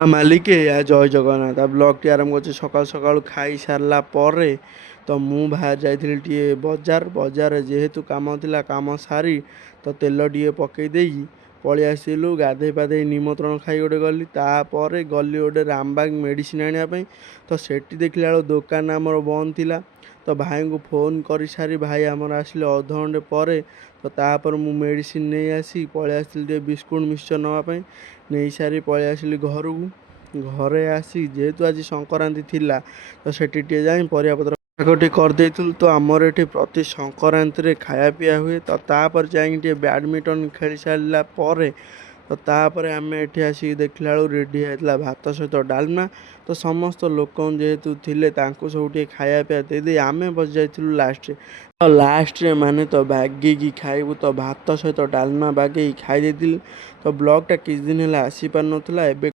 ମାଲିକେ ଜୟ ଜଗନ୍ନାଥ। ବ୍ଲଗ୍‌ଟି ଆରମ୍ଭ କରୁଛି। ସକାଳୁ ସକାଳୁ ଖାଇସାରିଲା ପରେ ତ ମୁଁ ବାହାରି ଯାଇଥିଲି ଟିକେ ବଜାରରେ ଯେହେତୁ କାମ ଥିଲା, କାମ ସାରି ତ ତେଲ ଟିକେ ପକେଇ ଦେଇକି ପଳେଇ ଆସିଥିଲୁ। ଗାଧେଇ ପାଧେଇ ନିମନ୍ତ୍ରଣ ଖାଇ ଗୋଟେ ଗଲି, ତାପରେ ଗଲି ଗୋଟେ ରାମବାଗ ମେଡ଼ିସିନ ଆଣିବା ପାଇଁ। ତ ସେଠି ଦେଖିଲା ବେଳକୁ ଦୋକାନ ଆମର ବନ୍ଦ ଥିଲା। ତ ଭାଇଙ୍କୁ ଫୋନ୍ କରିସାରି ଭାଇ ଆମର ଆସିଲେ ଅଧଘଣ୍ଟେ ପରେ। ତ ତାପରେ ମୁଁ ମେଡ଼ିସିନ ନେଇ ଆସି ପଳେଇ ଆସିଥିଲି ଟିକେ ବିସ୍କୁଟ୍ ମିକ୍ସଚର ନେବା ପାଇଁ। ନେଇସାରି ପଳେଇ ଆସିଲି ଘରକୁ। ଘରେ ଆସି ଯେହେତୁ ଆଜି ସଂକ୍ରାନ୍ତି ଥିଲା ତ ସେଠି ଟିକେ ଯାଇ ପରିବାପତ୍ର କଟାକଟି କରିଦେଇଥିଲୁ। ତ ଆମର ଏଠି ପ୍ରତି ସଂକ୍ରାନ୍ତିରେ ଖାଇବା ପିଇବା ହୁଏ। ତ ତାପରେ ଯାଇକି ଟିକେ ବ୍ୟାଡ଼ମିଣ୍ଟନ ଖେଳି ସାରିଲା ପରେ ତ ତାପରେ ଆମେ ଏଠି ଆସିକି ଦେଖିଲା ବେଳକୁ ରେଡ଼ି ହେଇଥିଲା ଭାତ ସହିତ ଡାଲମା। ତ ସମସ୍ତ ଲୋକ ଯେହେତୁ ଥିଲେ ତାଙ୍କୁ ସବୁ ଟିକେ ଖାଇବା ପିଇବା ଦେଇଦେଇ ଆମେ ବସି ଯାଇଥିଲୁ ଲାଷ୍ଟରେ। ତ ଲାଷ୍ଟରେ ମାନେ ତ ବାଗେଇକି ଖାଇବୁ, ତ ଭାତ ସହିତ ଡାଲମା ବାଗେଇକି ଖାଇ ଦେଇଥିଲି। ତ ବ୍ଲଗ୍‌ଟା କିଛି ଦିନ ହେଲା ଆସିପାରୁନଥିଲା। ଏବେ